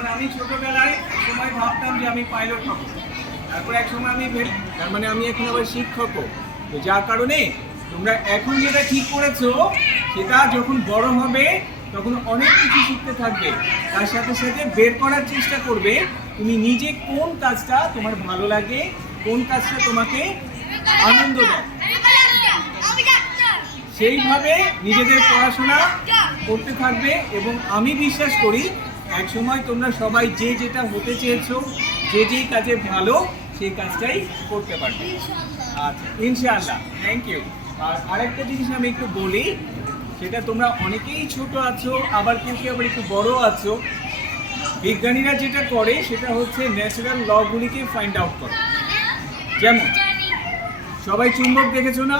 যেমন আমি ছোটবেলায় এক সময় ভাবতাম যে আমি পাইলট হব, তারপর এক সময় আমি তার মানে আমি এখন আবার শিক্ষকও। তো যার কারণে তোমরা এখন যেটা ঠিক করেছো সেটা যখন বড় হবে তখন অনেক কিছু শিখতে থাকবে, তার সাথে সাথে বের করার চেষ্টা করবে তুমি নিজে কোন কাজটা তোমার ভালো লাগে, কোন কাজটা তোমাকে আনন্দ দেয়, সেইভাবে নিজেদের পড়াশোনা করতে থাকবে। এবং আমি বিশ্বাস করি একসময় তোমরা সবাই যে যেটা হতে চেয়েছো, যে যেই কাজে ভালো সেই কাজটাই করতে পারবে। আচ্ছা, ইনশাআল্লাহ। Thank you. আর আরেকটা জিনিস আমি একটু বলি, সেটা তোমরা অনেকেই ছোট আছো, আবার কেউ কেউ আবার একটু বড় আছো। বিজ্ঞানীরা যেটা করে সেটা হচ্ছে ন্যাচারাল লগুলিকে ফাইন্ড আউট করে। যেমন সবাই চুম্বক দেখেছো না?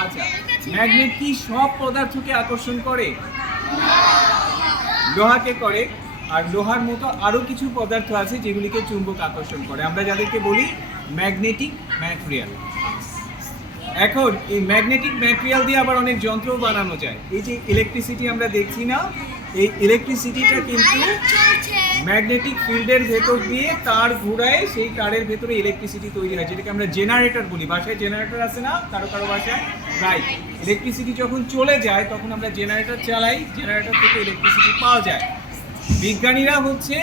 আচ্ছা, ম্যাগনেট কি সব পদার্থকে আকর্ষণ করে? লোহাকে করে। আর লোহার মতো আরো কিছু পদার্থ আছে যেগুলিকে চুম্বক আকর্ষণ করে, আমরা যাদেরকে বলি ম্যাগনেটিক ম্যাটেরিয়াল। এখন এই ম্যাগনেটিক ম্যাটেরিয়াল দিয়ে আবার অনেক যন্ত্র বানানো যায়। এই যে ইলেকট্রিসিটি আমরা দেখছি না, এই ইলেকট্রিসিটিটা কিন্তু ম্যাগনেটিক ফিল্ডের ভেতর দিয়ে তার ঘুরায়, সেই তারের ভেতরে ইলেকট্রিসিটি তৈরি হয়, যেটাকে আমরা জেনারেটর বলি। বাসায় জেনারেটর আছে না কারো কারো বাসায়? রাইট। ইলেকট্রিসিটি যখন চলে যায় তখন আমরা জেনারেটর চালাই, জেনারেটর থেকে ইলেকট্রিসিটি পাওয়া যায়। বিজ্ঞানীরা হচ্ছে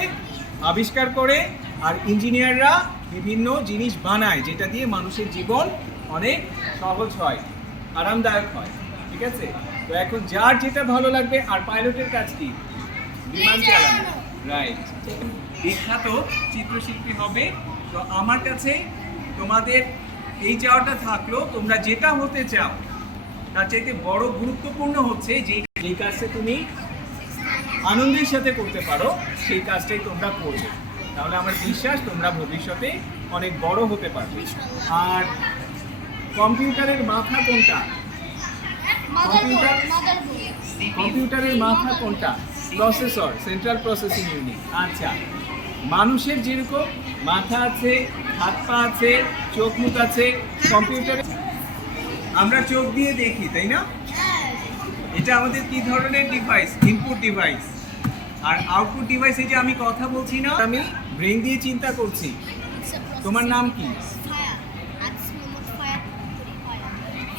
আবিষ্কার করে আর ইঞ্জিনিয়াররা বিভিন্ন জিনিস বানায় যেটা দিয়ে মানুষের জীবন অনেক সহজ হয়, আরামদায়ক হয়। ঠিক আছে? তো এখন যার যেটা ভালো লাগবে। আর পাইলটের কাজ কি? বিমান চালানো। রাইট। বিখ্যাত চিত্রশিল্পী হবে। তো আমার কাছে তোমাদের এই চাওয়াটা থাকলো, তোমরা যেটা হতে চাও তার চাইতে বড় গুরুত্বপূর্ণ হচ্ছে যেই কাজটা তুমি আনন্দের সাথে করতে পারো সেই কাজটাই তোমরা করবে। তাহলে আমার বিশ্বাস তোমরা ভবিষ্যতে অনেক বড় হতে পারবে। আর কম্পিউটারের মাথা কোনটা? কম্পিউটারের মাথা কোনটা? Processor, central processing unit. আচ্ছা, মানুষের যেরকম মাথা আছে, হাত পা আছে, চোখ মুখ আছে, কম্পিউটারে আমরা চোখ দিয়ে দেখি, তাই না? এটা আমাদের কি ধরনের ডিভাইস? Input device. আর আউটপুট ডিভাইস, এই যে আমি কথা বলছি না, আমি ব্রেন দিয়ে চিন্তা করছি। তোমার নাম কি?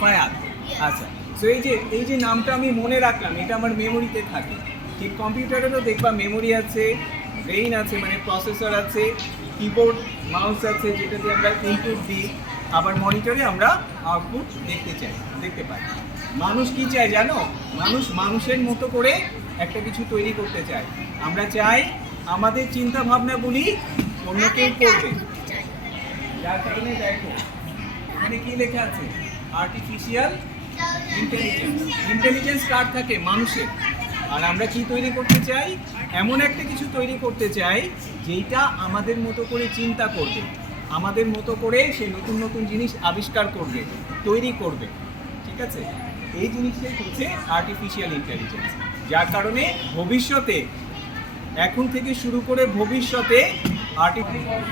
ফায়াদ। আচ্ছা, তো এই যে নামটা আমি মনে রাখলাম, এটা আমার মেমোরিতে থাকে। ঠিক কম্পিউটারেরও দেখবা মেমোরি আছে, ব্রেইন আছে মানে প্রসেসর আছে, কিবোর্ড মাউস আছে যেটা দিয়ে আমরা ইনপুট দিই, আবার মনিটরে আমরা আউটপুট দেখতে পাই। মানুষ কি চায় জানো? মানুষের মতো করে একটা কিছু তৈরি করতে চায়। আমরা চাই আমাদের চিন্তা ভাবনাগুলি অন্য কেউ করবে। যার কারণে দেখো এখানে কি লেখা আছে? Artificial intelligence. ইন্টেলিজেন্স কার থাকে? মানুষের। আর আমরা কি তৈরি করতে চাই? এমন একটা কিছু তৈরি করতে চাই যেটা আমাদের মতো করে চিন্তা করবে, আমাদের মতো করে সে নতুন নতুন জিনিস আবিষ্কার করবে, তৈরি করবে। ঠিক আছে? এই জিনিসটাই হচ্ছে আর্টিফিশিয়াল ইন্টেলিজেন্স। যার কারণে ভবিষ্যতে, এখন থেকে শুরু করে ভবিষ্যতে আর্টিফিশিয়াল